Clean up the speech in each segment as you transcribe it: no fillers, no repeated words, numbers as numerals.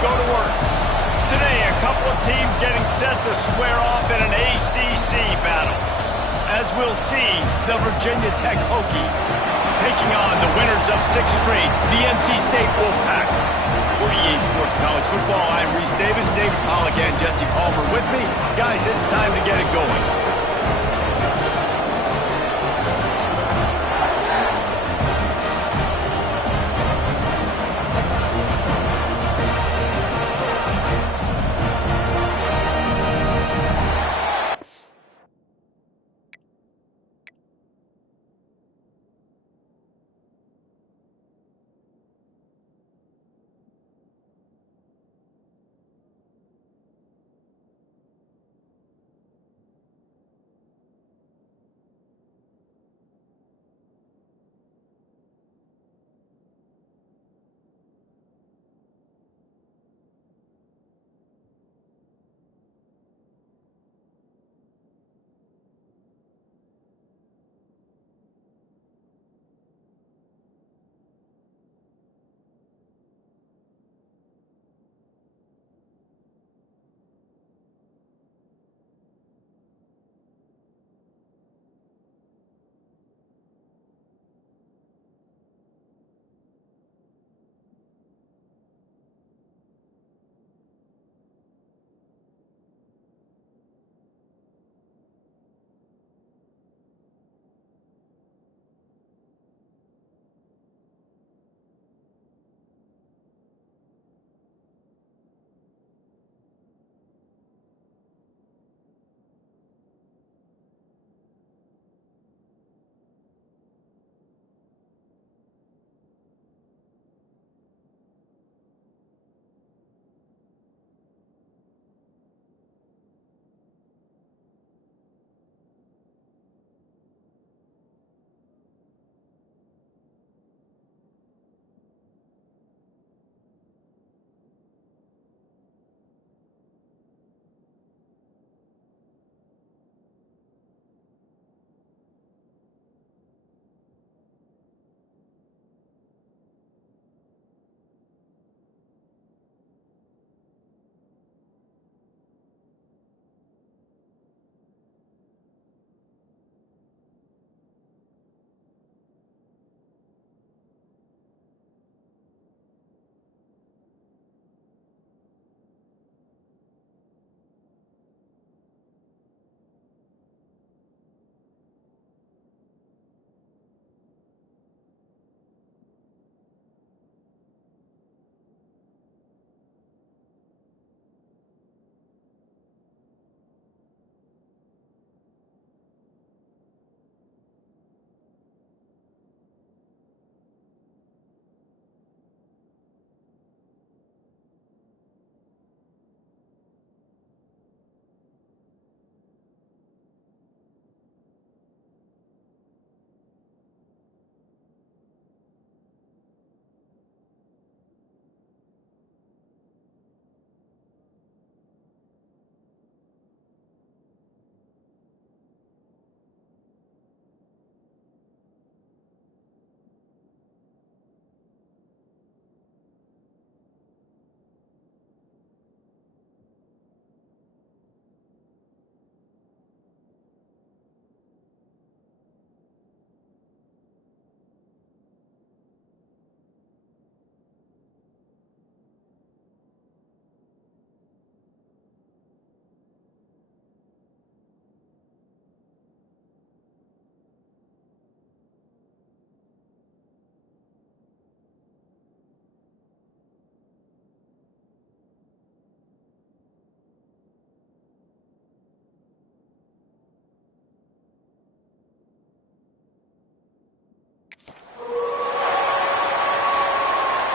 go to work. Today, a couple of teams getting set to square off in an ACC battle. As we'll see, the Virginia Tech Hokies taking on the winners of 6 straight, the NC State Wolfpack. For EA Sports College Football, I'm Reese Davis, David Pollack, and Jesse Palmer with me. Guys, it's time to get it going.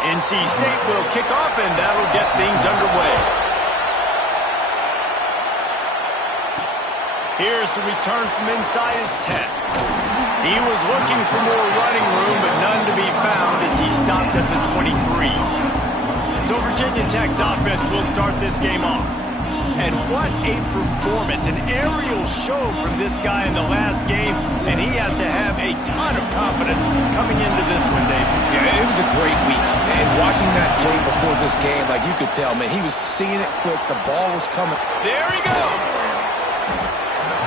NC State will kick off, and that'll get things underway. Here's the return from inside his 10. He was looking for more running room, but none to be found as he stopped at the 23. So Virginia Tech's offense will start this game off. And what a performance, an aerial show from this guy in the last game, and he has to have a ton of confidence coming into this one, Dave. Yeah, it was a great week. And watching that tape before this game, like you could tell, man, he was seeing it quick. The ball was coming. There he goes.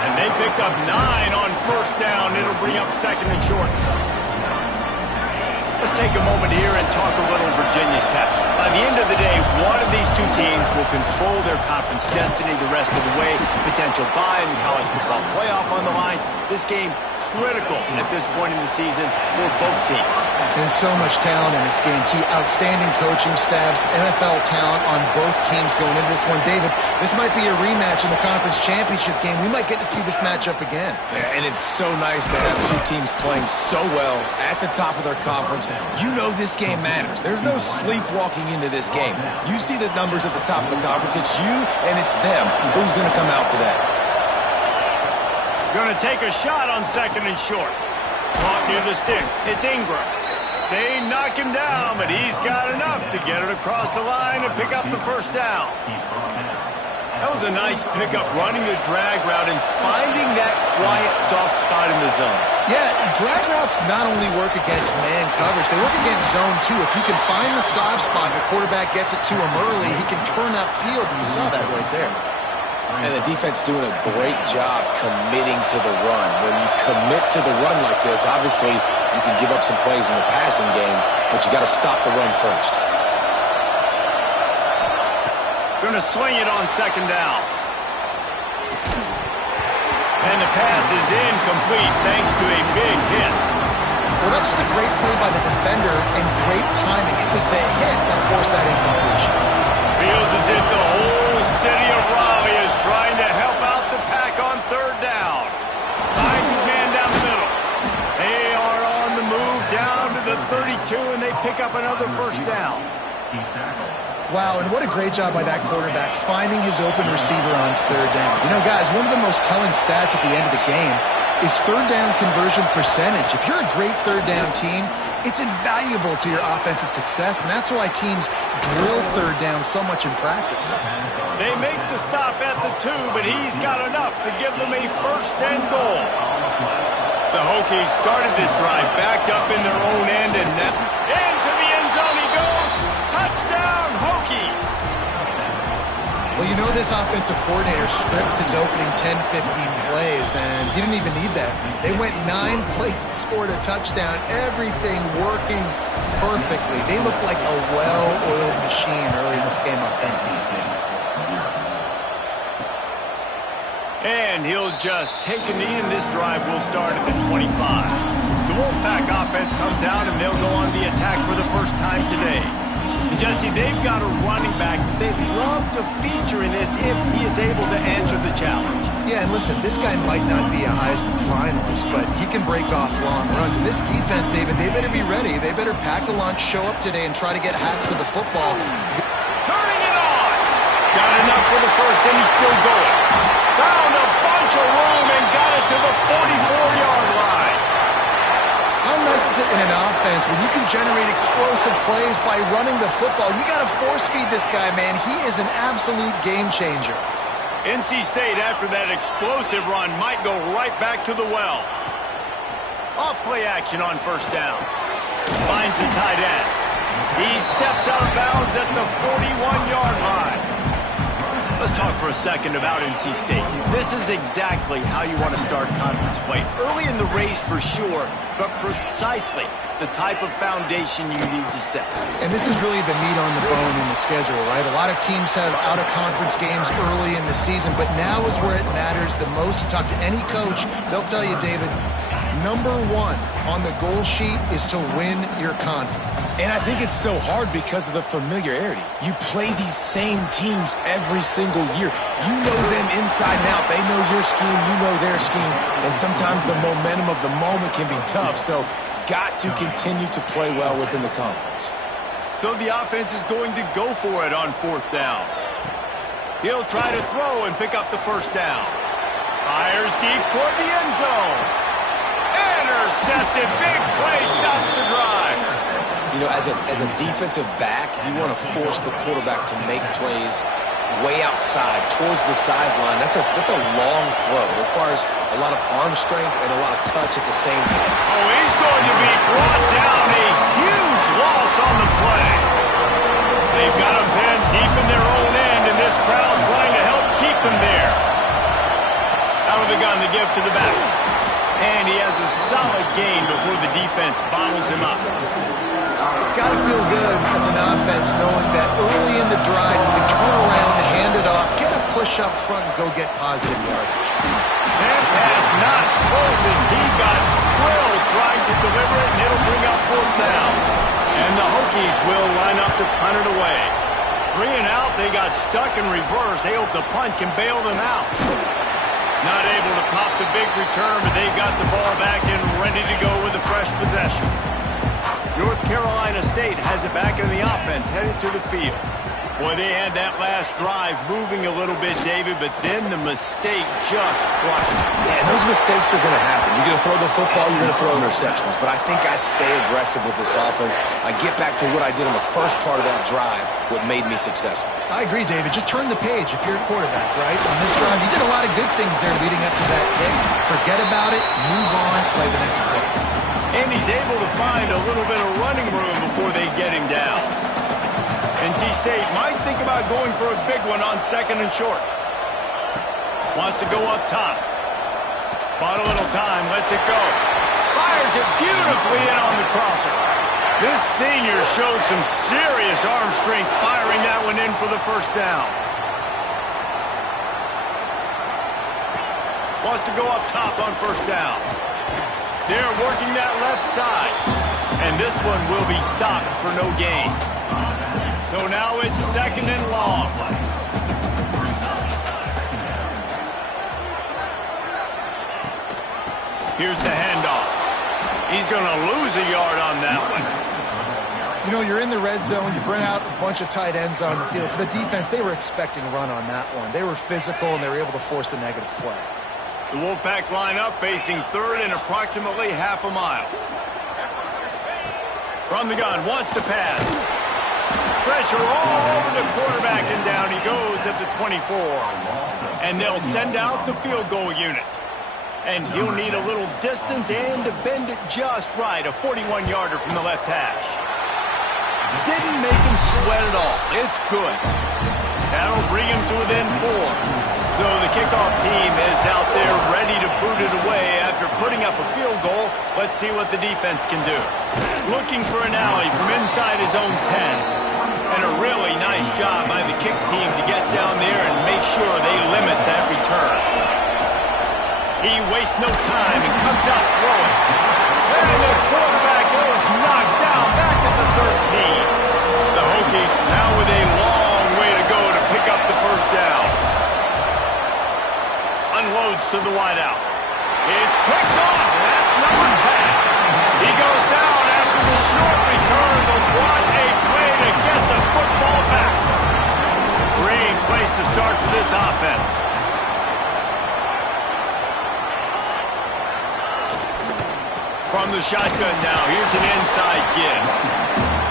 And they picked up 9 on first down. It'll bring up second and short. Let's take a moment here and talk a little Virginia Tech. By the end of the day, one of these two teams will control their conference destiny the rest of the way. Potential bye in the college football playoff on the line. This game critical at this point in the season for both teams. And so much talent in this game, too. Outstanding coaching staffs, NFL talent on both teams going into this one. David, this might be a rematch in the conference championship game. We might get to see this matchup again. Yeah, and it's so nice to have two teams playing so well at the top of their conference. You know this game matters. There's no sleepwalking into this game. You see the numbers at the top of the conference. It's you and it's them. Who's going to come out today? Going to take a shot on second and short. Caught near the sticks. It's Ingram. They knock him down, but he's got enough to get it across the line and pick up the first down. That was a nice pickup, running the drag route and finding that quiet, soft spot in the zone. Yeah, drag routes not only work against man coverage, they work against zone too. If you can find the soft spot and the quarterback gets it to him early, he can turn that field. You saw that right there. And the defense doing a great job committing to the run. When you commit to the run like this, obviously you can give up some plays in the passing game, but you got to stop the run first. Going to swing it on second down. And the pass is incomplete thanks to a big hit. Well, that's just a great play by the defender and great timing. It was the hit that forced that incompletion. Feels as if the whole city of Raleigh is trying to help out the Pack on third down. Finds his man down the middle. They are on the move down to the 32, and they pick up another first down. Wow, and what a great job by that quarterback finding his open receiver on third down. You know, guys, one of the most telling stats at the end of the game is third down conversion percentage. If you're a great third down team, it's invaluable to your offensive success, and that's why teams drill third down so much in practice. They make the stop at the 2, but he's got enough to give them a first and goal. The Hokies started this drive backed up in their own end, and into the end zone he goes. Touchdown, Hokies! Well, you know this offensive coordinator scripts his opening 10, 15 plays, and he didn't even need that. They went 9 plays and scored a touchdown, everything working perfectly. They look like a well-oiled machine early in this game offensively. And he'll just take a knee, and this drive will start at the 25. The Wolfpack offense comes out, and they'll go on the attack for the first time today. And Jesse, they've got a running back that they'd love to feature in this if he is able to answer the challenge. Yeah, and listen, this guy might not be a Heisman finalist, but he can break off long runs. And this defense, David, they better be ready. They better pack a lunch, show up today, and try to get hats to the football. Turning it on! Got enough for the first, and he's still going. Found a bunch of room and got it to the 44-yard line. How nice is it in an offense when you can generate explosive plays by running the football? You got to force-feed this guy, man. He is an absolute game changer. NC State, after that explosive run, might go right back to the well. Off-play action on first down. Finds the tight end. He steps out of bounds at the 41-yard line. Let's talk for a second about NC State. This is exactly how you want to start conference play. Early in the race for sure, but precisely the type of foundation you need to set. And this is really the meat on the bone in the schedule, right? A lot of teams have out-of-conference games early in the season, but now is where it matters the most. You talk to any coach, they'll tell you, David, number 1 on the goal sheet is to win your conference. And I think it's so hard because of the familiarity. You play these same teams every single year. You know them inside and out. They know your scheme, you know their scheme, and sometimes the momentum of the moment can be tough, so got to continue to play well within the conference. So the offense is going to go for it on fourth down. He'll try to throw and pick up the first down. Fires deep toward the end zone. Intercepted. Big play stops the drive. You know, as a defensive back, you want to force the quarterback to make plays way outside towards the sideline. That's a long throw. It requires a lot of arm strength and a lot of touch at the same time. Oh, he's going to be brought down. A huge loss on the play. They've got him pinned deep in their own end, and this crowd trying to help keep him there. Out of the gun to give to the back. And he has a solid gain before the defense bottles him up. It's got to feel good as an offense knowing that early in the drive you can turn around, hand it off, get a push up front, and go get positive yardage. That pass not close as he got drilled trying to deliver it, and it'll bring up 4th down. And the Hokies will line up to punt it away. 3 and out, they got stuck in reverse. They hope the punt can bail them out. Not able to pop the big return, but they've got the ball back and ready to go with a fresh possession. North Carolina State has it back in the offense, headed to the field. Boy, they had that last drive moving a little bit, David, but then the mistake just crushed them. Yeah, and those mistakes are going to happen. You're going to throw the football, you're going to throw interceptions. But I think I stay aggressive with this offense. I get back to what I did in the first part of that drive, what made me successful. I agree, David. Just turn the page if you're a quarterback, right? On this drive, you did a lot of good things there leading up to that pick. Forget about it, move on, play the next play. And he's able to find a little bit of running room before they get him down. NC State might think about going for a big one on 2nd and short. Wants to go up top. Bought a little time, lets it go. Fires it beautifully in on the crosser. This senior showed some serious arm strength firing that one in for the 1st down. Wants to go up top on 1st down. They're working that left side. And this one will be stopped for no gain. So now it's 2nd and long. Here's the handoff. He's going to lose a yard on that one. You know, you're in the red zone. You bring out a bunch of tight ends on the field. So the defense, they were expecting a run on that one. They were physical, and they were able to force the negative play. The Wolfpack line up facing 3rd and approximately half a mile. From the gun, wants to pass. Pressure all over the quarterback, and down he goes at the 24. And they'll send out the field goal unit. And he'll need a little distance and to bend it just right. A 41-yarder from the left hash. Didn't make him sweat at all. It's good. That'll bring him to within 4. So the kickoff team is out there ready to boot it away after putting up a field goal. Let's see what the defense can do. Looking for an alley from inside his own 10. And a really nice job by the kick team to get down there and make sure they limit that return. He wastes no time and comes out throwing. And the quarterback is knocked down back at the 13. The Hokies now with a long way to go to pick up the 1st down. Unloads to the wideout. It's picked off. That's number 10. He goes down after the short return, but what a play to get the football back. Great place to start for this offense. From the shotgun now, here's an inside give.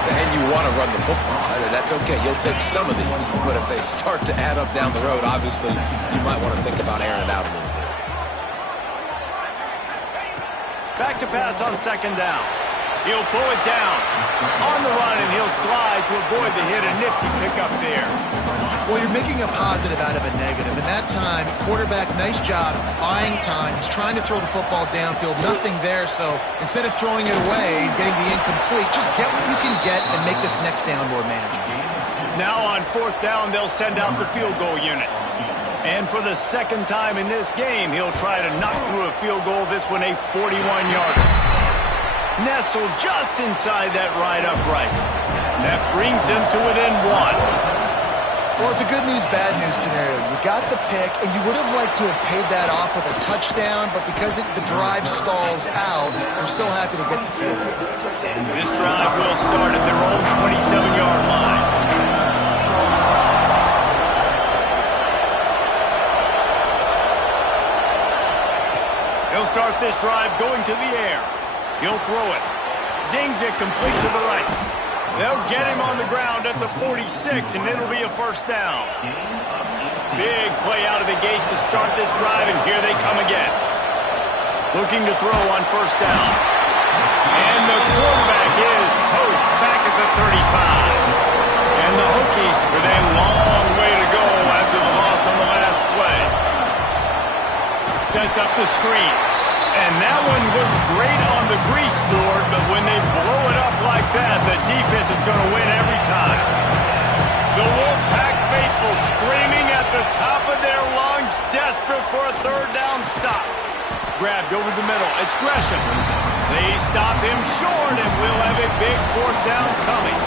And you want to run the football. That's okay. You'll take some of these. But if they start to add up down the road, obviously, you might want to think about airing it out a little bit. Back to pass on 2nd down. He'll pull it down. On the run, and he'll slide to avoid the hit. A nifty pickup there. Well, you're making a positive out of a negative. And that time, quarterback, nice job, buying time. He's trying to throw the football downfield. Nothing there, so instead of throwing it away and getting the incomplete, just get what you can get and make this next down more manageable. Now on 4th down, they'll send out the field goal unit. And for the 2nd time in this game, he'll try to knock through a field goal. This one a 41-yarder. Nestled just inside that right upright. That brings him to within 1. Well, it's a good news, bad news scenario. You got the pick, and you would have liked to have paid that off with a touchdown, but because the drive stalls out, you're still happy to get the field goal. This drive will start at their own 27-yard line. He'll start this drive going to the air. He'll throw it. Zings it complete to the right. They'll get him on the ground at the 46, and it'll be a first down. Big play out of the gate to start this drive, and here they come again. Looking to throw on first down. And the quarterback is toast back at the 35. And the Hokies with a long way to go after the loss on the last play. Sets up the screen. And that one looks great on the grease board, but when they blow it up like that, the defense is going to win every time. The Wolfpack faithful screaming at the top of their lungs, desperate for a third down stop. Grabbed over the middle. It's Gresham. They stop him short, and we'll have a big fourth down coming.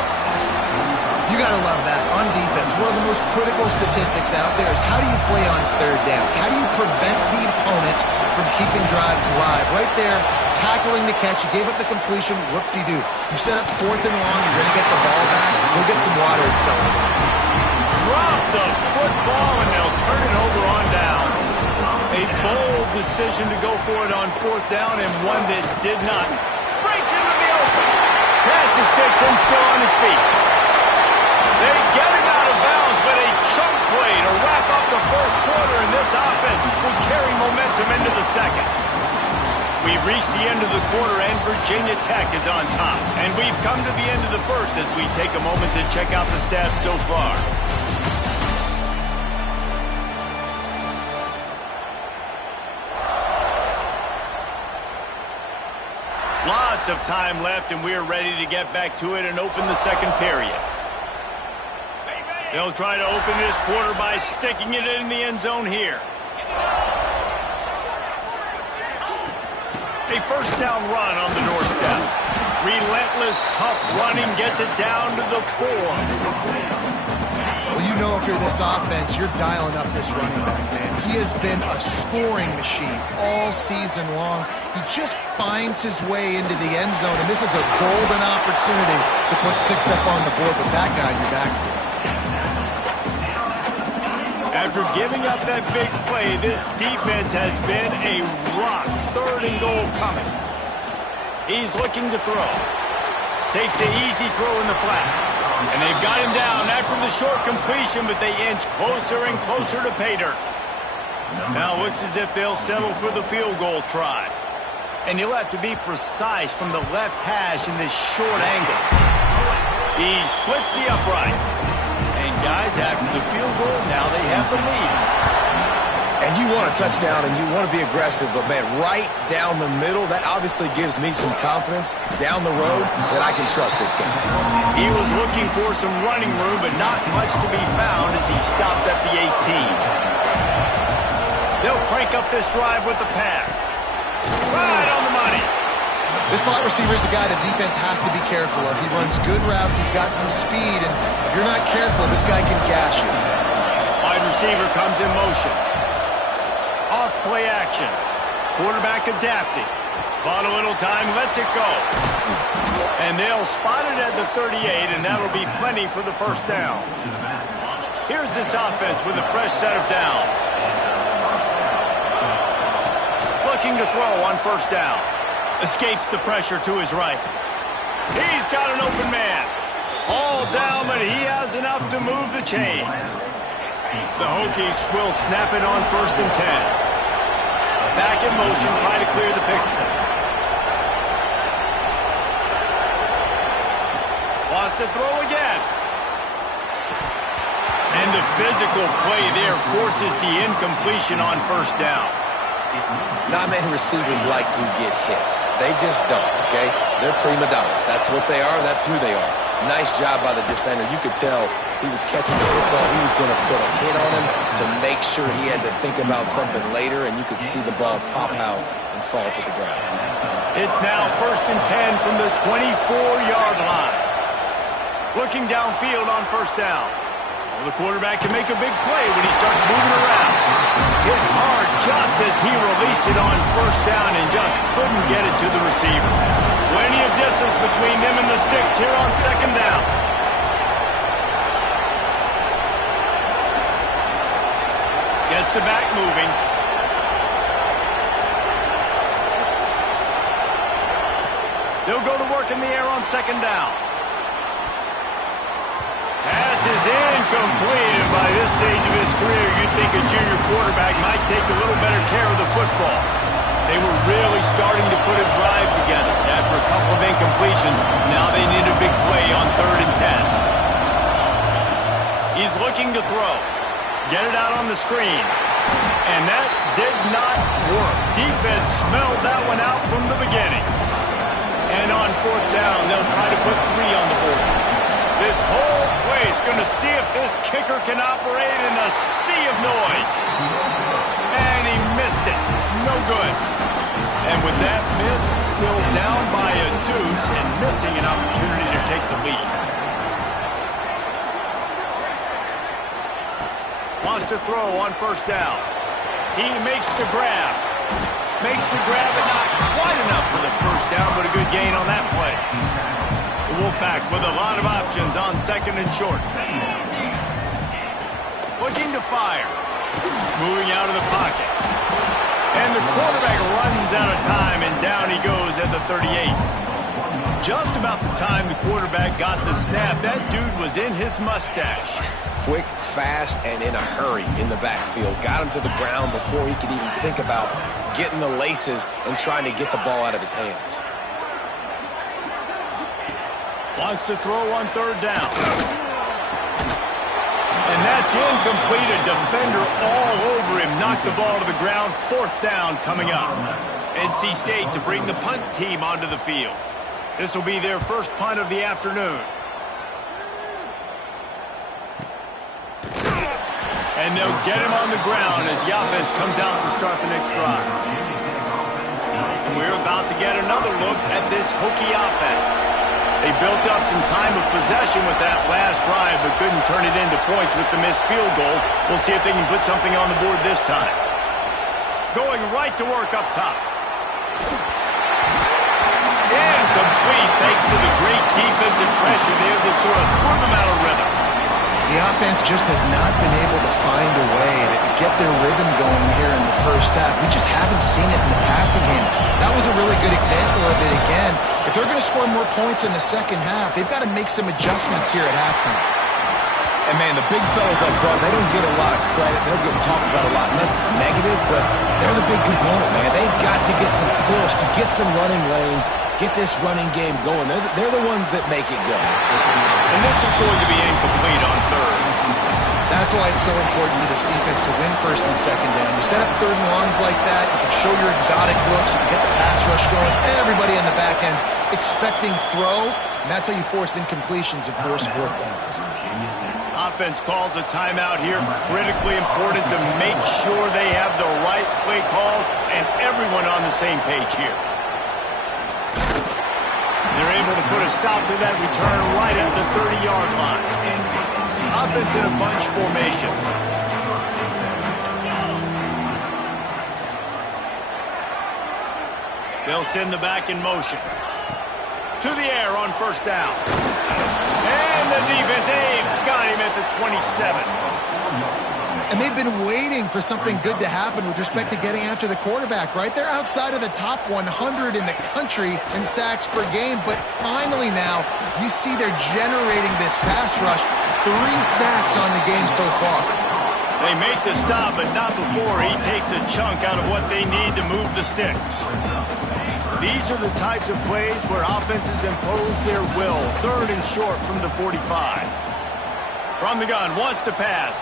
You got to love that. On defense, one of the most critical statistics out there is how do you play on third down? How do you prevent the opponent from keeping drives alive? Right there, tackling the catch. You gave up the completion. Whoop-de-doo. You set up fourth and long. You're going to get the ball back. Go get some water and celebrate. Drop the football, and they'll turn it over on downs. A bold decision to go for it on fourth down, and one that did not. Breaks into the open. Passes sticks him still on his feet. They get him out of bounds, but a chunk play to wrap up the first quarter, and this offense will carry momentum into the second. We've reached the end of the quarter, and Virginia Tech is on top. And we've come to the end of the first as we take a moment to check out the stats so far. Lots of time left, and we're ready to get back to it and open the second period. They'll try to open this quarter by sticking it in the end zone here. A first down run on the doorstep. Relentless, tough running gets it down to the 4. Well, you know if you're this offense, you're dialing up this running back, man. He has been a scoring machine all season long. He just finds his way into the end zone, and this is a golden opportunity to put 6 up on the board with that guy in your backfield. After giving up that big play, this defense has been a rock. Third and goal coming. He's looking to throw. Takes the easy throw in the flat. And they've got him down after the short completion, but they inch closer and closer to pay dirt. Now looks as if they'll settle for the field goal try. And he'll have to be precise from the left hash in this short angle. He splits the uprights. And guys, after the field goal, now they have the lead. And you want a touchdown and you want to be aggressive, but man, right down the middle, that obviously gives me some confidence down the road that I can trust this guy. He was looking for some running room, but not much to be found as he stopped at the 18. They'll crank up this drive with the pass. Right on the money. This slot receiver is a guy the defense has to be careful of. He runs good routes. He's got some speed, and if you're not careful, this guy can gash you. Wide receiver comes in motion. Off play action. Quarterback adapting. Bought a little time, lets it go. And they'll spot it at the 38, and that'll be plenty for the first down. Here's this offense with a fresh set of downs. Looking to throw on first down. Escapes the pressure to his right. He's got an open man. All down, but he has enough to move the chains. The Hokies will snap it on first and 10. Back in motion, trying to clear the picture. Lost to throw again. And the physical play there forces the incompletion on first down. Not many receivers like to get hit. They just don't, okay? They're prima donnas. That's what they are. That's who they are. Nice job by the defender. You could tell he was catching the football. He was going to put a hit on him to make sure he had to think about something later, and you could see the ball pop out and fall to the ground. It's now first and 10 from the 24-yard line. Looking downfield on first down. Well, the quarterback can make a big play when he starts moving around. Hit hard just as he released it on first down and just couldn't get it to the receiver. Plenty of distance between them and the sticks here on second down. Gets the back moving. They'll go to work in the air on second down. pass is incomplete, and by this stage of his career, you'd think a junior quarterback might take a little better care of the football. They were really starting to put a drive together. After a couple of incompletions, now they need a big play on 3rd and 10. He's looking to throw. Get it out on the screen. And that did not work. Defense smelled that one out from the beginning. And on 4th down, they'll try to put 3 on the board. This whole place going to see if this kicker can operate in a sea of noise. And he missed it. No good. And with that miss, still down by a deuce and missing an opportunity to take the lead. Wants to throw on 1st down. He makes the grab. Makes the grab, but not quite enough for the 1st down, but a good gain on that play. The Wolfpack with a lot of options on 2nd and short. Looking to fire. Moving out of the pocket. And the quarterback runs out of time, and down he goes at the 38. Just about the time the quarterback got the snap, that dude was in his mustache. Quick, fast, and in a hurry in the backfield. Got him to the ground before he could even think about getting the laces and trying to get the ball out of his hands. Wants to throw on 3rd down. And that's incomplete. A defender all over him. Knocked the ball to the ground. 4th down coming up. NC State to bring the punt team onto the field. This will be their first punt of the afternoon. And they'll get him on the ground as the offense comes out to start the next drive. And we're about to get another look at this Hokie offense. They built up some time of possession with that last drive, but couldn't turn it into points with the missed field goal. We'll see if they can put something on the board this time. Going right to work up top. Incomplete thanks to the great defensive pressure there that sort of threw them out of rhythm. The offense just has not been able to find a way to get their rhythm going here in the 1st half. We just haven't seen it in the passing game. That was a really good example of it again. If they're going to score more points in the 2nd half, they've got to make some adjustments here at halftime. And, man, the big fellas up front, they don't get a lot of credit. They don't get talked about a lot unless it's negative, but they're the big component, man. They've got to get some push, to get some running lanes, get this running game going. They're the ones that make it go. And this is going to be incomplete on 3rd. That's why it's so important for this defense to win 1st and 2nd down. You set up 3rd and longs like that, you can show your exotic looks, you can get the pass rush going, everybody in the back end expecting throw, and that's how you force incompletions and force 4th downs. Offense calls a timeout here. Critically important to make sure they have the right play call and everyone on the same page here. They're able to put a stop to that return right at the 30-yard line. Offense in a bunch formation. They'll send the back in motion. To the air on 1st down. And the defense, got him at the 27. And they've been waiting for something good to happen with respect to getting after the quarterback, right? They're outside of the top 100 in the country in sacks per game, but finally now you see they're generating this pass rush. 3 sacks on the game so far. They make the stop, but not before he takes a chunk out of what they need to move the sticks. These are the types of plays where offenses impose their will. 3rd and short from the 45. From the gun, wants to pass.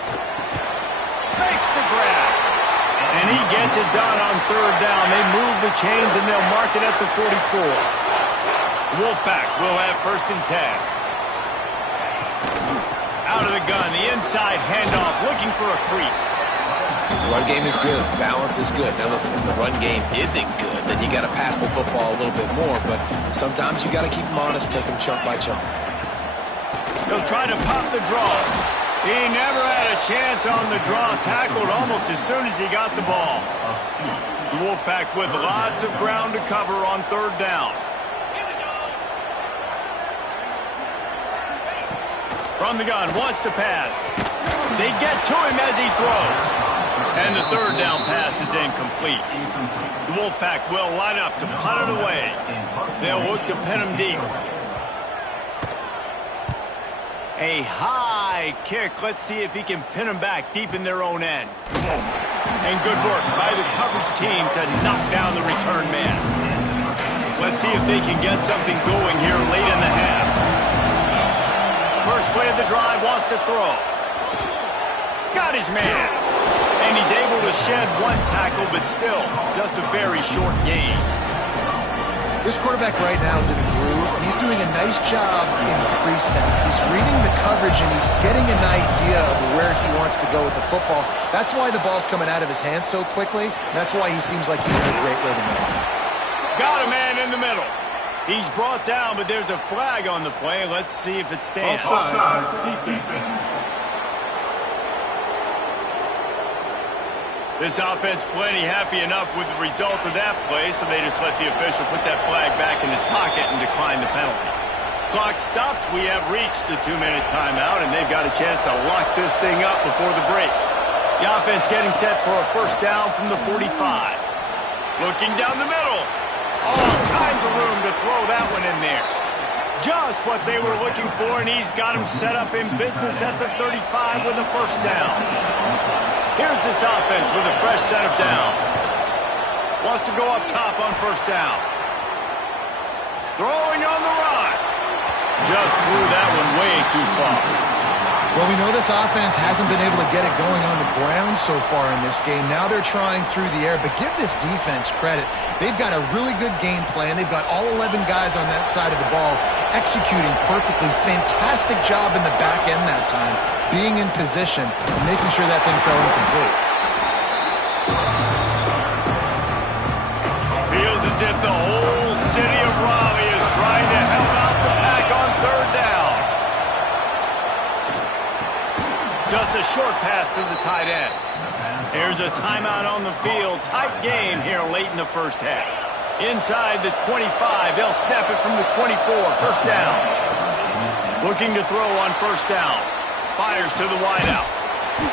Makes the grab. And he gets it done on 3rd down. They move the chains and they'll mark it at the 44. Wolfpack will have 1st and 10. Out of the gun, the inside handoff, looking for a crease. The run game is good. Balance is good. Now listen, if the run game isn't good, then you got to pass the football a little bit more. But sometimes you got to keep them honest, take them chunk by chunk. He'll try to pop the draw. He never had a chance on the draw. Tackled almost as soon as he got the ball. The Wolfpack with lots of ground to cover on 3rd down. From the gun, wants to pass. They get to him as he throws. And the 3rd down pass is incomplete. The Wolfpack will line up to punt it away. They'll look to pin him deep. A high high kick. Let's see if he can pin them back deep in their own end. And good work by the coverage team to knock down the return man. Let's see if they can get something going here late in the half. First play of the drive, wants to throw. Got his man. And he's able to shed one tackle, but still just a very short gain. This quarterback right now is in a groove. He's doing a nice job in pre-snap. He's reading the coverage, and he's getting an idea of where he wants to go with the football. That's why the ball's coming out of his hands so quickly. And that's why he seems like he's in a great rhythm now. Got a man in the middle. He's brought down, but there's a flag on the play. Let's see if it stands. Offside, defense. This offense plenty happy enough with the result of that play, so they just let the official put that flag back in his pocket and decline the penalty. Clock stops. We have reached the 2-minute timeout, and they've got a chance to lock this thing up before the break. The offense getting set for a first down from the 45. Looking down the middle. All kinds of room to throw that one in there. Just what they were looking for, and he's got him set up in business at the 35 with a first down. Here's this offense with a fresh set of downs. Wants to go up top on first down. Throwing on the run. Just threw that one way too far. Well, we know this offense hasn't been able to get it going on the ground so far in this game. Now they're trying through the air, but give this defense credit. They've got a really good game plan. They've got all 11 guys on that side of the ball executing perfectly. Fantastic job in the back end that time, being in position and making sure that thing fell incomplete. Feels as if the whole city of Raleigh is trying to help out the pack on third down. Just a short pass to the tight end. Here's a timeout on the field. Tight game here late in the first half. Inside the 25, they'll snap it from the 24. First down. Looking to throw on first down. Fires to the wideout.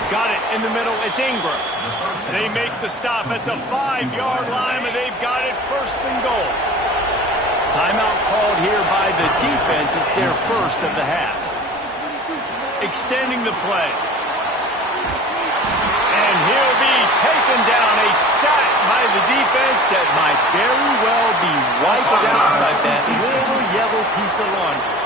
Got it in the middle. It's Ingram. They make the stop at the 5-yard line, and they've got it first and goal. Timeout called here by the defense. It's their first of the half. Extending the play. And he'll be taken down. A sack by the defense that might very well be wiped out by that little yellow piece of laundry.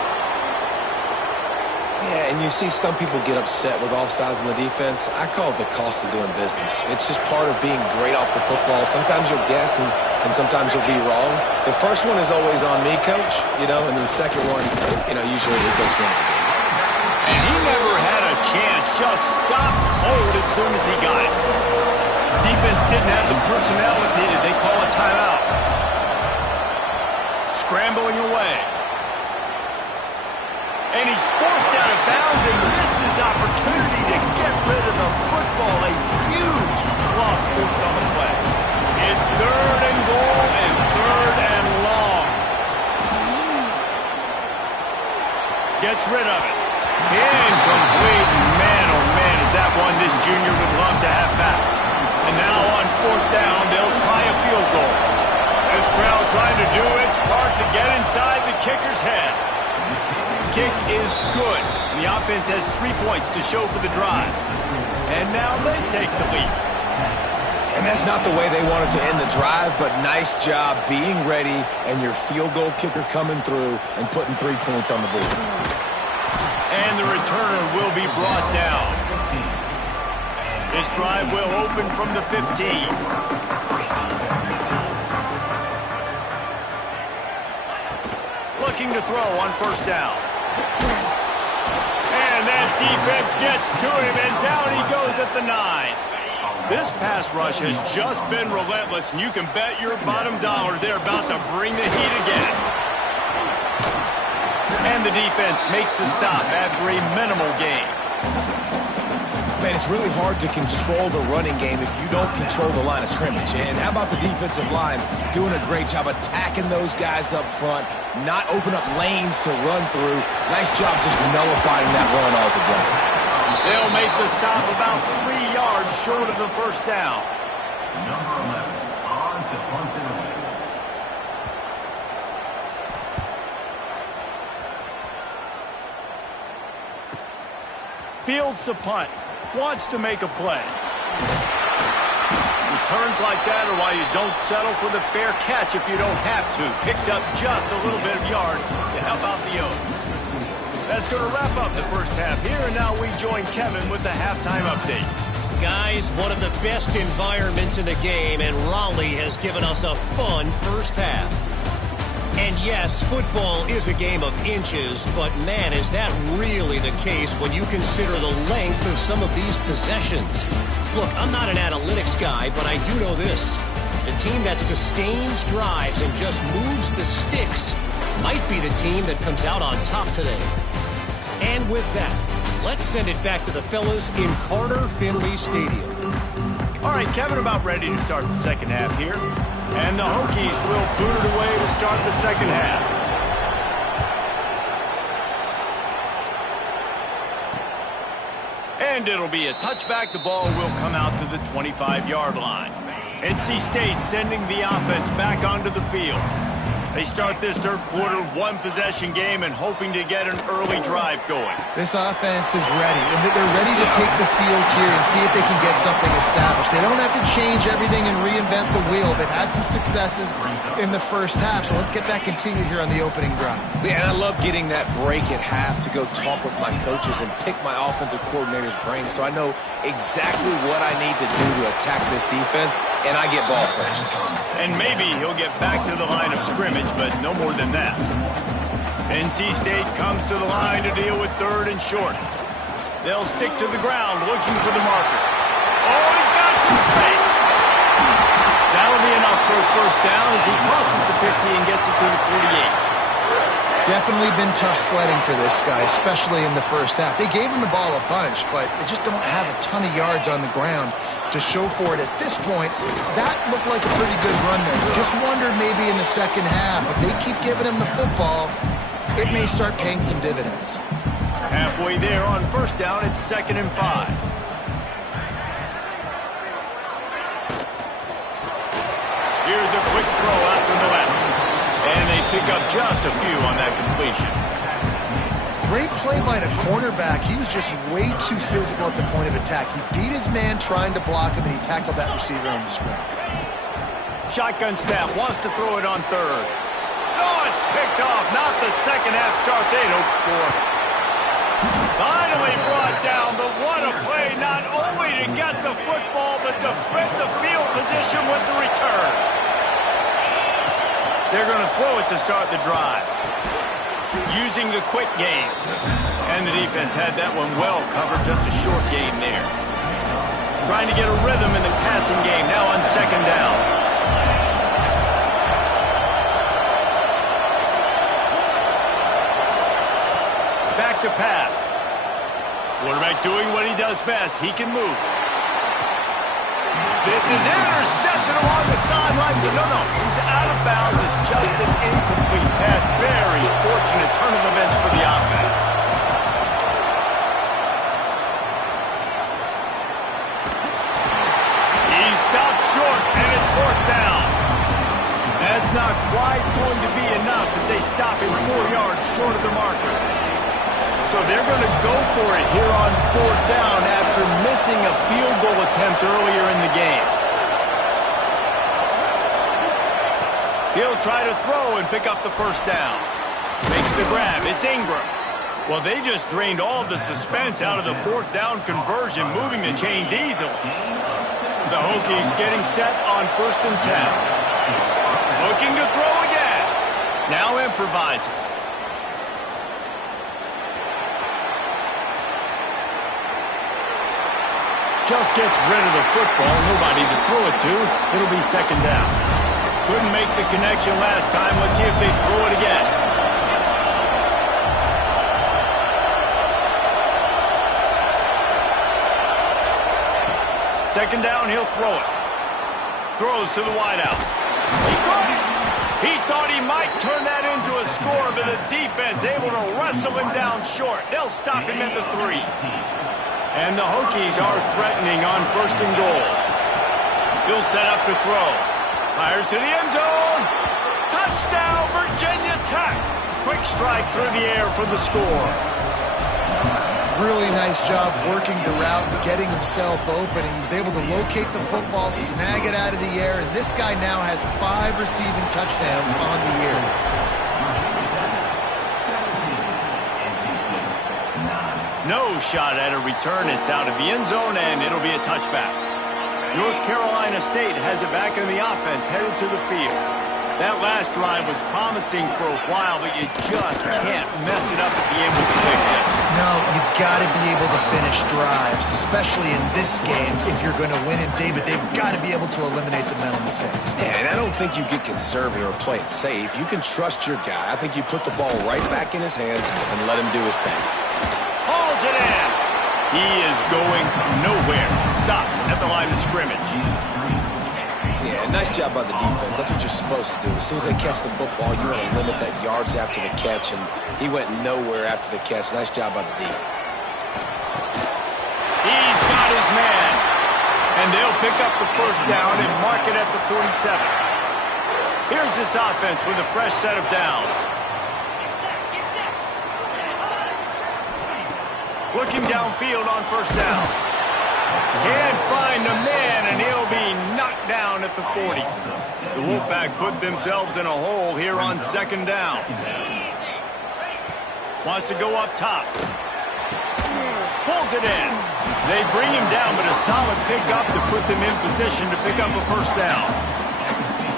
Yeah, and you see some people get upset with offsides in the defense. I call it the cost of doing business. It's just part of being great off the football. Sometimes you'll guess and sometimes you'll be wrong. The first one is always on me, coach, and then the second one, usually it takes me out of the game. And he never had a chance. Just stopped cold as soon as he got it. Defense didn't have the personnel it needed. They call a timeout. Scrambling away. And he's forced out of bounds and missed his opportunity to get rid of the football. A huge loss forced on the play. It's third and goal and third and long. Gets rid of it. Incomplete. Man, oh man, is that one this junior would love to have back. And now on fourth down, they'll try a field goal. This crowd trying to do its part to get inside the kicker's head. Kick is good. The offense has 3 points to show for the drive. And now they take the lead. And that's not the way they wanted to end the drive, but nice job being ready and your field goal kicker coming through and putting 3 points on the board. And the returner will be brought down. This drive will open from the 15. Looking to throw on first down. And that defense gets to him, and down he goes at the 9. This pass rush has just been relentless, and you can bet your bottom dollar they're about to bring the heat again. And the defense makes the stop after a minimal gain. Man, it's really hard to control the running game if you don't control the line of scrimmage. And how about the defensive line doing a great job attacking those guys up front, not open up lanes to run through. Nice job just nullifying that run altogether. They'll make the stop about 3 yards short of the first down. Number 11, on to punt and away. Fields the punt. Wants to make a play. Returns like that are why you don't settle for the fair catch if you don't have to. Picks up just a little bit of yards to help out the Oaks. That's going to wrap up the first half here, and now we join Kevin with the halftime update. Guys, one of the best environments in the game, and Raleigh has given us a fun first half. And yes, football is a game of inches, but man, is that really the case when you consider the length of some of these possessions. Look, I'm not an analytics guy, but I do know this. The team that sustains drives and just moves the sticks might be the team that comes out on top today. And with that, let's send it back to the fellas in Carter Finley Stadium. All right, Kevin, about ready to start the second half here. And the Hokies will boot it away to start the second half. And it'll be a touchback. The ball will come out to the 25-yard line. NC State sending the offense back onto the field. They start this third quarter one-possession game and hoping to get an early drive going. This offense is ready, and they're ready to take the field here and see if they can get something established. They don't have to change everything and reinvent the wheel. They've had some successes in the first half, so let's get that continued here on the opening drive. Yeah, and I love getting that break at half to go talk with my coaches and pick my offensive coordinator's brain so I know exactly what I need to do to attack this defense, and I get ball first. And maybe he'll get back to the line of scrimmage, but no more than that. NC State comes to the line to deal with third and short. They'll stick to the ground looking for the marker. Oh, he's got some space. That'll be enough for a first down as he crosses the 50 and gets it to the 48. Definitely been tough sledding for this guy, especially in the first half. They gave him the ball a bunch, but they just don't have a ton of yards on the ground to show for it at this point. That looked like a pretty good run there. Just wondered maybe in the second half, if they keep giving him the football, it may start paying some dividends. Halfway there on first down, it's 2nd and 5. Here's a quick throw out to the left. And they pick up just a few on that completion. Great play by the cornerback. He was just way too physical at the point of attack. He beat his man trying to block him, and he tackled that receiver on the screen. Shotgun snap, wants to throw it on third. Oh, it's picked off. Not the second half start they'd hoped for. Finally brought down, but what a play, not only to get the football, but to flip the field position with the return. They're going to throw it to start the drive. Using the quick game. And the defense had that one well covered, just a short game there. Trying to get a rhythm in the passing game, now on second down. Back to pass. Quarterback doing what he does best. He can move. This is intercepted along the sideline. No, he's out of bounds. It's just an incomplete pass. Very fortunate turn of events for the offense. He stopped short, and it's 4th down. That's not quite going to be enough as they stop him 4 yards short of the marker. So they're going to go for it here on 4th down after missing a field goal attempt earlier in the game. He'll try to throw and pick up the first down. Makes the grab. It's Ingram. Well, they just drained all the suspense out of the 4th down conversion, moving the chains easily. The Hokies getting set on 1st and 10. Looking to throw again. Now improvising. Just gets rid of the football, nobody to throw it to. It'll be 2nd down. Couldn't make the connection last time. Let's see if they throw it again. Second down, he'll throw it. Throws to the wideout. He caught it. He thought he might turn that into a score, but the defense able to wrestle him down short. They'll stop him at the 3. And the Hokies are threatening on 1st and goal. He'll set up to throw. Fires to the end zone. Touchdown, Virginia Tech. Quick strike through the air for the score. Really nice job working the route and getting himself open. He was able to locate the football, snag it out of the air, and this guy now has 5 receiving touchdowns on the year. No shot at a return. It's out of the end zone, and it'll be a touchback. North Carolina State has it back in the offense, headed to the field. That last drive was promising for a while, but you just can't mess it up at the end with the big Jesse. No, you got to be able to finish drives, especially in this game if you're going to win. And David, they've got to be able to eliminate the mental mistakes. Yeah, and I don't think you get conservative or play it safe. You can trust your guy. I think you put the ball right back in his hands and let him do his thing. Hauls it in. He is going nowhere. Stop at the line of scrimmage. Yeah, nice job by the defense. That's what you're supposed to do. As soon as they catch the football, you want to limit that yards after the catch, and he went nowhere after the catch. Nice job by the D. He's got his man. And they'll pick up the first down and mark it at the 47. Here's this offense with a fresh set of downs. Looking downfield on first down. Can't find a man, and he'll be knocked down at the 40. The Wolfpack put themselves in a hole here on second down. Wants to go up top. Pulls it in. They bring him down, but a solid pickup to put them in position to pick up a first down.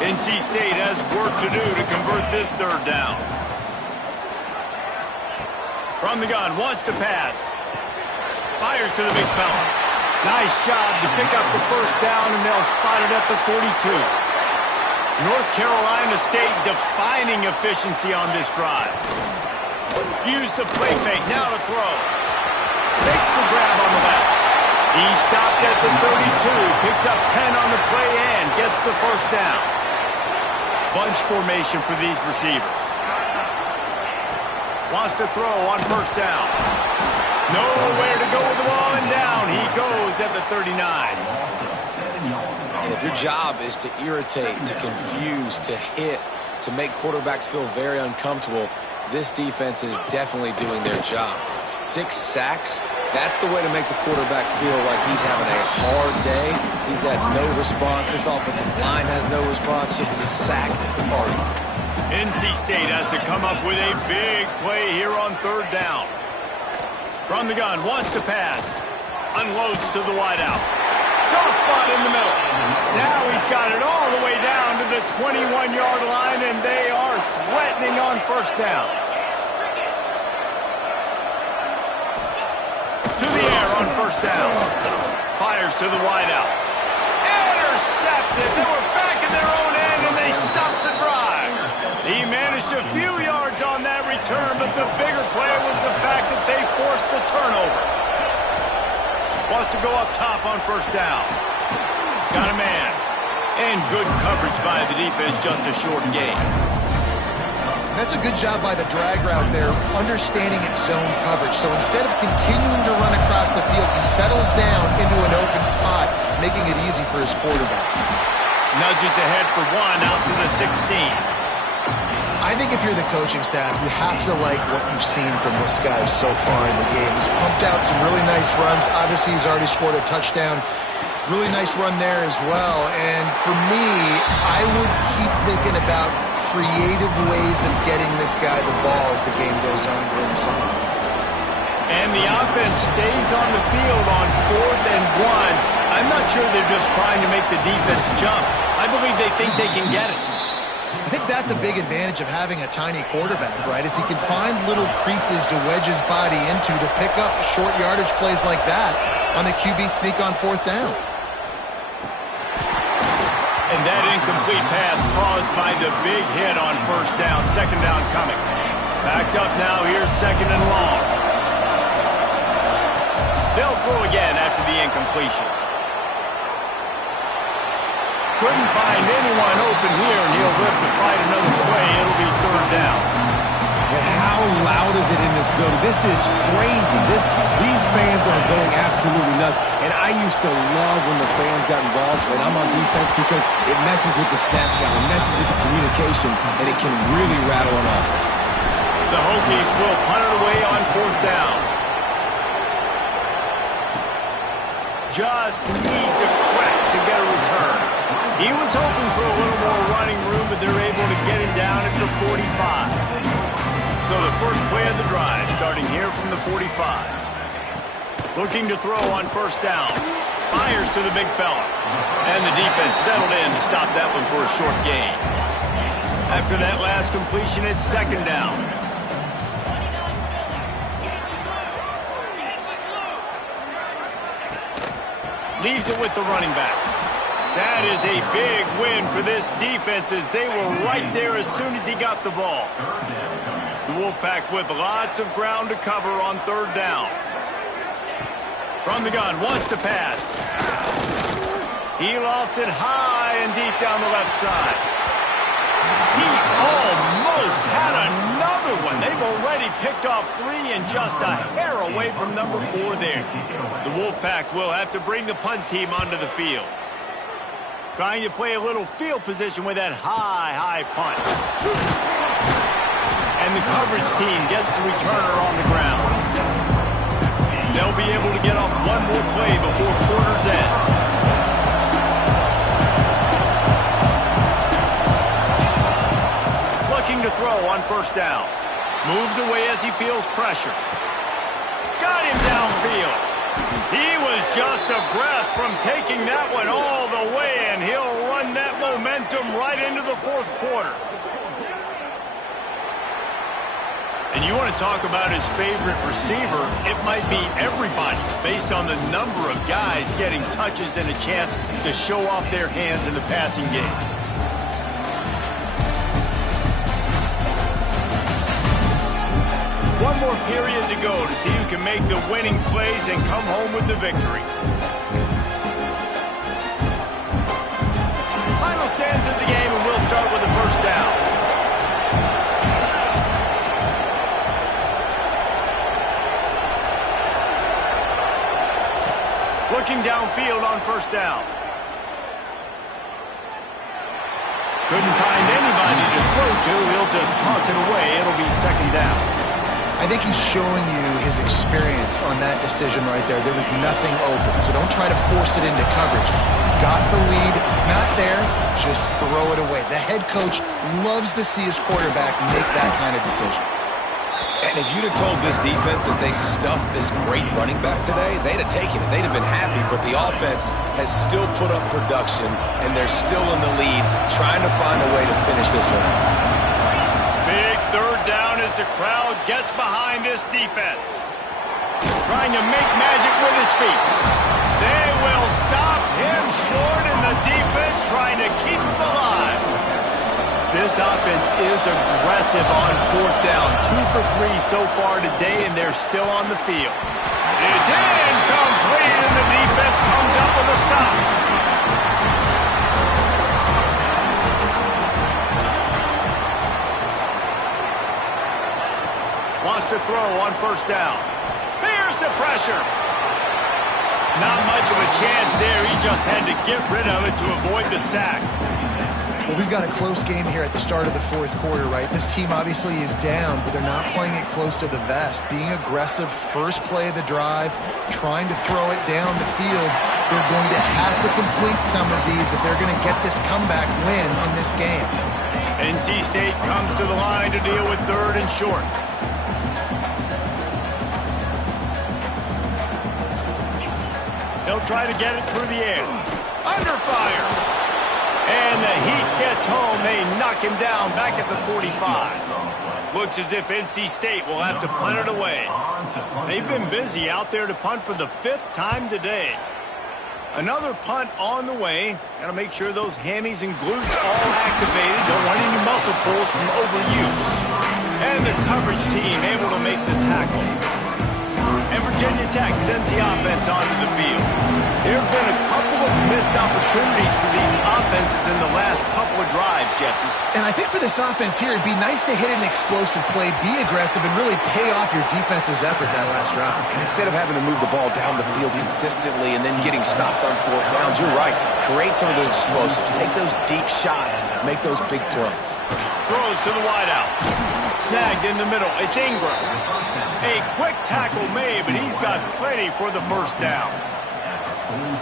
NC State has work to do to convert this third down. From the gun, wants to pass. Fires to the big fella. Nice job to pick up the first down, and they'll spot it at the 42. North Carolina State defining efficiency on this drive. Use the play fake, now to throw. Makes the grab on the left. He stopped at the 32, picks up 10 on the play and gets the first down. Bunch formation for these receivers. Wants to throw on first down. Nowhere to go with the ball, and down he goes at the 39. And if your job is to irritate, to confuse, to hit, to make quarterbacks feel very uncomfortable, this defense is definitely doing their job. 6 sacks, that's the way to make the quarterback feel like he's having a hard day. He's had no response. This offensive line has no response, just a sack party. NC State has to come up with a big play here on third down. From the gun, wants to pass. Unloads to the wideout. Soft spot in the middle. Now he's got it all the way down to the 21-yard line, and they are threatening on first down. To the air on first down. Fires to the wideout. Intercepted. They were back in their own end, and they stopped the drive. He managed a few yards on that return, but the bigger play was the fact that they forced the turnover. Wants to go up top on first down. Got a man. And good coverage by the defense, just a short gain. That's a good job by the drag route there, understanding its zone coverage. So instead of continuing to run across the field, he settles down into an open spot, making it easy for his quarterback. Nudges ahead for one out to the 16. I think if you're the coaching staff, you have to like what you've seen from this guy so far in the game. He's pumped out some really nice runs. Obviously, he's already scored a touchdown. Really nice run there as well. And for me, I would keep thinking about creative ways of getting this guy the ball as the game goes on during the summer. And the offense stays on the field on 4th and 1. I'm not sure they're just trying to make the defense jump. I believe they think they can get it. I think that's a big advantage of having a tiny quarterback, right? Is he can find little creases to wedge his body into to pick up short yardage plays like that on the QB sneak on 4th down. And that incomplete pass caused by the big hit on first down. Second down coming. Backed up now. Here's second and long. They'll throw again after the incompletion. Couldn't find anyone open here, and he'll live to fight another play. It'll be third down. And how loud is it in this building? This is crazy. These fans are going absolutely nuts. And I used to love when the fans got involved when I'm on defense because it messes with the snap count, it messes with the communication, and it can really rattle an offense. The Hokies will punt it away on 4th down. just needs a crack to get a return. He was hoping for a little more running room, but they're able to get him down at the 45. So the first play of the drive, starting here from the 45. Looking to throw on first down. Fires to the big fella. And the defense settled in to stop that one for a short gain. After that last completion, it's second down. Leaves it with the running back. That is a big win for this defense as they were right there as soon as he got the ball. The Wolfpack with lots of ground to cover on third down. From the gun, wants to pass. He lofts it high and deep down the left side. He almost had another one. They've already picked off 3 and just a hair away from number 4 there. The Wolfpack will have to bring the punt team onto the field. Trying to play a little field position with that high punt. And the coverage team gets the returner on the ground. They'll be able to get off one more play before quarter's end. Looking to throw on first down. Moves away as he feels pressure. Got him downfield. He was just a breath from taking that one all the way, and he'll run that momentum right into the fourth quarter. And you want to talk about his favorite receiver, it might be everybody, based on the number of guys getting touches and a chance to show off their hands in the passing game. One more period to go to see who can make the winning plays and come home with the victory. Final stands of the game, and we'll start with the first down. Looking downfield on first down. Couldn't find anybody to throw to. He'll just toss it away. It'll be second down. I think he's showing you his experience on that decision right there. There was nothing open, so don't try to force it into coverage. You've got the lead. If it's not there, just throw it away. The head coach loves to see his quarterback make that kind of decision. And if you'd have told this defense that they stuffed this great running back today, they'd have taken it. They'd have been happy, but the offense has still put up production, and they're still in the lead, trying to find a way to finish this one out. Big third down as the crowd gets behind this defense. Trying to make magic with his feet. They will stop him short, and the defense trying to keep him alive. This offense is aggressive on fourth down. 2 for 3 so far today, and they're still on the field. It's incomplete, and the defense comes up with a stop. Wants to throw on first down. Here's the pressure. Not much of a chance there. He just had to get rid of it to avoid the sack. Well, we've got a close game here at the start of the fourth quarter, right? This team obviously is down, but they're not playing it close to the vest. Being aggressive, first play of the drive, trying to throw it down the field. They're going to have to complete some of these if they're going to get this comeback win in this game. NC State comes to the line to deal with third and short. He'll try to get it through the air. Under fire. And the heat gets home. They knock him down back at the 45. Looks as if NC State will have to punt it away. They've been busy out there to punt for the 5th time today. Another punt on the way. Got to make sure those hammies and glutes all activated. Don't want any muscle pulls from overuse. And the coverage team able to make the tackle. And Virginia Tech sends the offense onto the field. There have been a couple of missed opportunities for these offenses in the last couple of drives, Jesse. And I think for this offense here, it'd be nice to hit an explosive play, be aggressive, and really pay off your defense's effort that last drive. And instead of having to move the ball down the field consistently and then getting stopped on fourth downs, you're right. Create some of those explosives. Take those deep shots. Make those big plays. Throws to the wideout. Snagged in the middle. It's Ingram. A quick tackle made, but he's got plenty for the first down.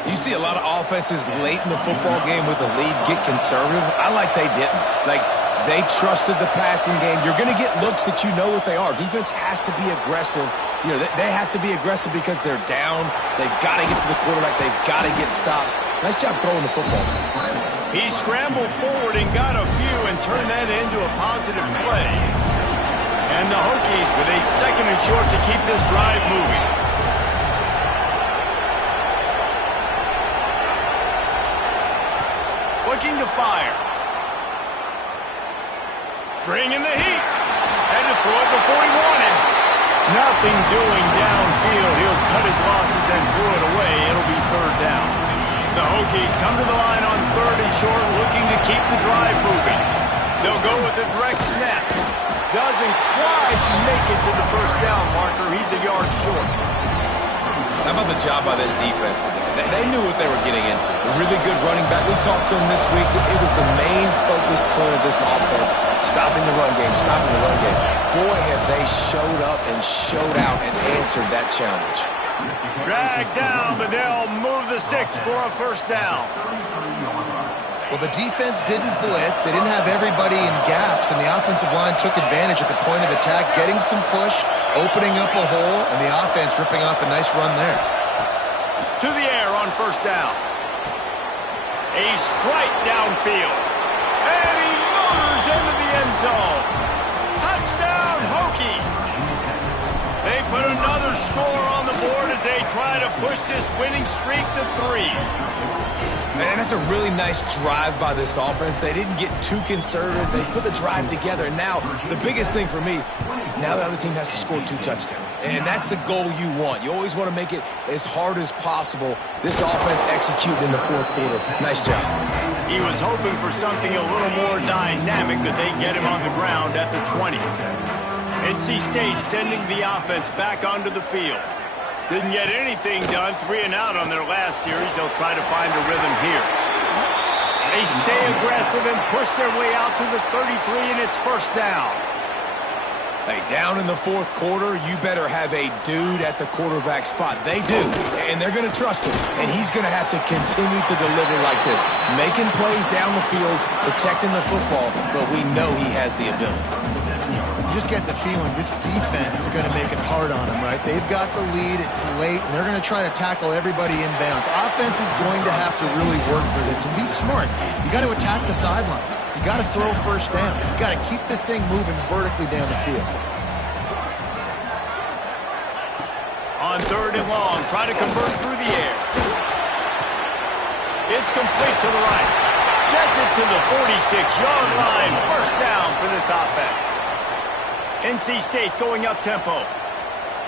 You see a lot of offenses late in the football game with a lead get conservative. I like they didn't. Like, they trusted the passing game. You're going to get looks that you know what they are. Defense has to be aggressive. You know, they have to be aggressive because they're down. They've got to get to the quarterback. They've got to get stops. Nice job throwing the football. He scrambled forward and got a few and turned that into a positive play. And the Hokies with a 2nd and short to keep this drive moving. Looking to fire. Bringing the heat. Had to throw it before he wanted. Nothing doing downfield. He'll cut his losses and throw it away. It'll be 3rd down. The Hokies come to the line on 3rd and short, looking to keep the drive moving. They'll go with a direct snap. Doesn't quite make it to the 1st down marker. He's a yard short. How about the job by this defense today? They knew what they were getting into. A really good running back. We talked to him this week. It was the main focus point of this offense, stopping the run game, stopping the run game. Boy, have they showed up and showed out and answered that challenge. Dragged down, but they'll move the sticks for a 1st down. Well, the defense didn't blitz. They didn't have everybody in gaps, and the offensive line took advantage at the point of attack, getting some push, opening up a hole, and the offense ripping off a nice run there. To the air on 1st down. A strike downfield. And he motors into the end zone. Touchdown, Hokies. They put another score on the board as they try to push this winning streak to 3. And that's a really nice drive by this offense. They didn't get too conservative. They put the drive together. And now, the biggest thing for me, now the other team has to score 2 touchdowns. And that's the goal you want. You always want to make it as hard as possible. This offense executed in the 4th quarter. Nice job. He was hoping for something a little more dynamic, but they get him on the ground at the 20. NC State sending the offense back onto the field. Didn't get anything done, 3 and out on their last series. They'll try to find a rhythm here. They stay aggressive and push their way out to the 33, and it's 1st down. Hey, down in the 4th quarter, you better have a dude at the quarterback spot. They do, and they're going to trust him. And he's going to have to continue to deliver like this, making plays down the field, protecting the football, but we know he has the ability. You just get the feeling this defense is going to make it hard on them, right? They've got the lead, it's late, and they're going to try to tackle everybody inbounds. Offense is going to have to really work for this and be smart. You got to attack the sidelines. You got to throw 1st downs. You got to keep this thing moving vertically down the field. On 3rd and long, try to convert through the air. It's complete to the right. Gets it to the 46-yard line. 1st down for this offense. NC State going up-tempo.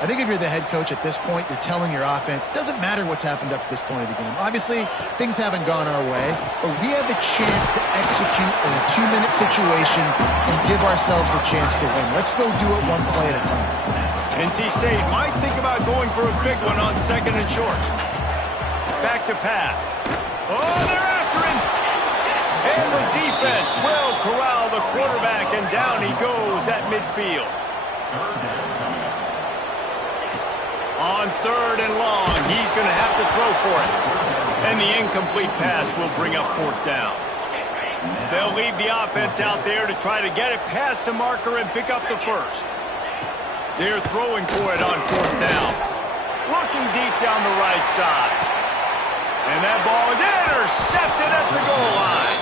I think if you're the head coach at this point, you're telling your offense, it doesn't matter what's happened up to this point of the game. Obviously, things haven't gone our way, but we have a chance to execute in a 2-minute situation and give ourselves a chance to win. Let's go do it 1 play at a time. NC State might think about going for a big one on 2nd and short. Back to pass. Oh, they're after him! And the defense will corral the quarterback, and down he goes at midfield. On 3rd and long, he's going to have to throw for it. And the incomplete pass will bring up 4th down. They'll leave the offense out there to try to get it past the marker and pick up the 1st. They're throwing for it on 4th down. Looking deep down the right side. And that ball is intercepted at the goal line.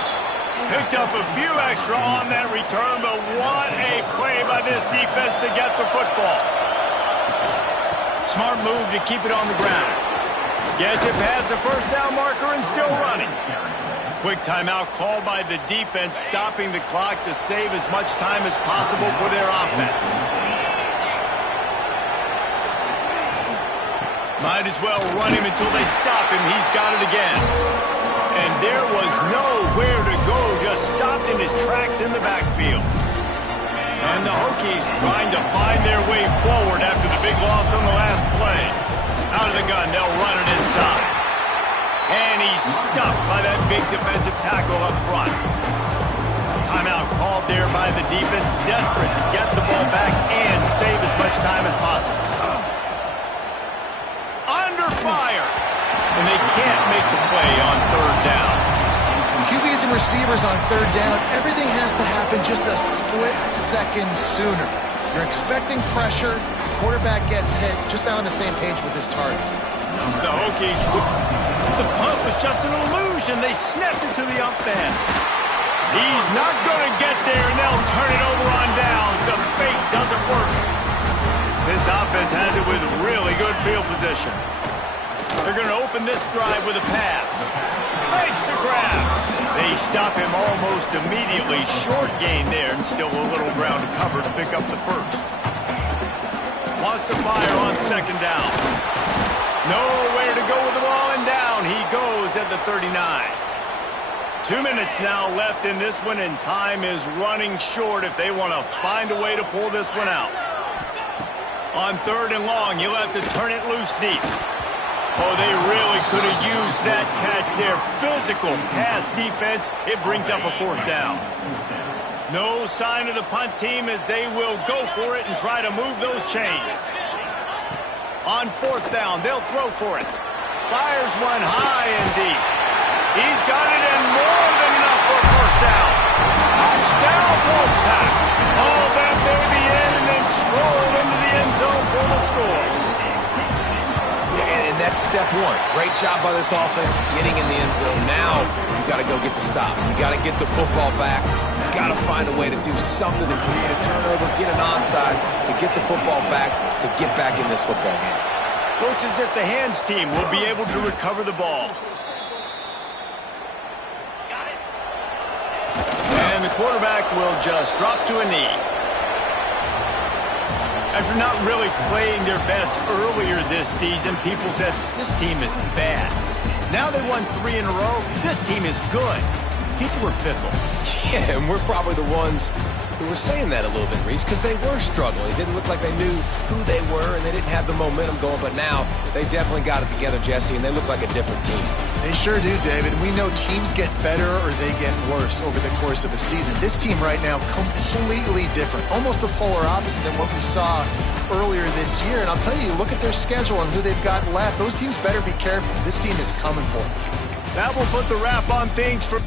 Picked up a few extra on that return, but what a play by this defense to get the football. Smart move to keep it on the ground. Gets it past the 1st down marker and still running. Quick timeout called by the defense, stopping the clock to save as much time as possible for their offense. Might as well run him until they stop him. He's got it again. And there was nowhere to go, just stopped in his tracks in the backfield. And the Hokies trying to find their way forward after the big loss on the last play. Out of the gun, they'll run it inside. And he's stuffed by that big defensive tackle up front. Timeout called there by the defense, desperate to get the ball back and save as much time as possible. Under fire. And they can't make the play on third down. QBs and receivers on third down, everything has to happen just a split second sooner. You're expecting pressure, the quarterback gets hit, just not on the same page with his target. The Hokies, the punt was just an illusion. They snapped it to the ump man. He's not going to get there, and they'll turn it over on downs. The fake doesn't work. This offense has it with really good field position. They're going to open this drive with a pass. Makes the grab. They stop him almost immediately. Short gain there, and still a little ground to cover to pick up the first. Wants to fire on second down. Nowhere to go with the ball, and down he goes at the 39. 2 minutes now left in this one, and time is running short if they want to find a way to pull this one out. On third and long, you'll have to turn it loose deep. Oh, they really could have used that catch there. Physical pass defense. It brings up a fourth down. No sign of the punt team as they will go for it and try to move those chains. On fourth down, they'll throw for it. Fires one high and deep. He's got it in more than enough for a first down. Touchdown, Wolfpack. Haul that baby in and then stroll into the end zone for the score. Yeah, and that's step one. Great job by this offense getting in the end zone. Now you got to go get the stop. You got to get the football back. You got to find a way to do something to create a turnover, get an onside, to get the football back, to get back in this football game. Looks as if the hands team will be able to recover the ball. And the quarterback will just drop to a knee. After not really playing their best earlier this season, people said, this team is bad. Now they won 3 in a row. This team is good. People were fickle. Yeah, and we're probably the ones who were saying that a little bit, Reese, because they were struggling. It didn't look like they knew who they were, and they didn't have the momentum going. But now they definitely got it together, Jesse, and they look like a different team. They sure do, David. We know teams get better or they get worse over the course of a season. This team right now, completely different. Almost the polar opposite than what we saw earlier this year. And I'll tell you, look at their schedule and who they've got left. Those teams better be careful. This team is coming for them. That will put the wrap on things for...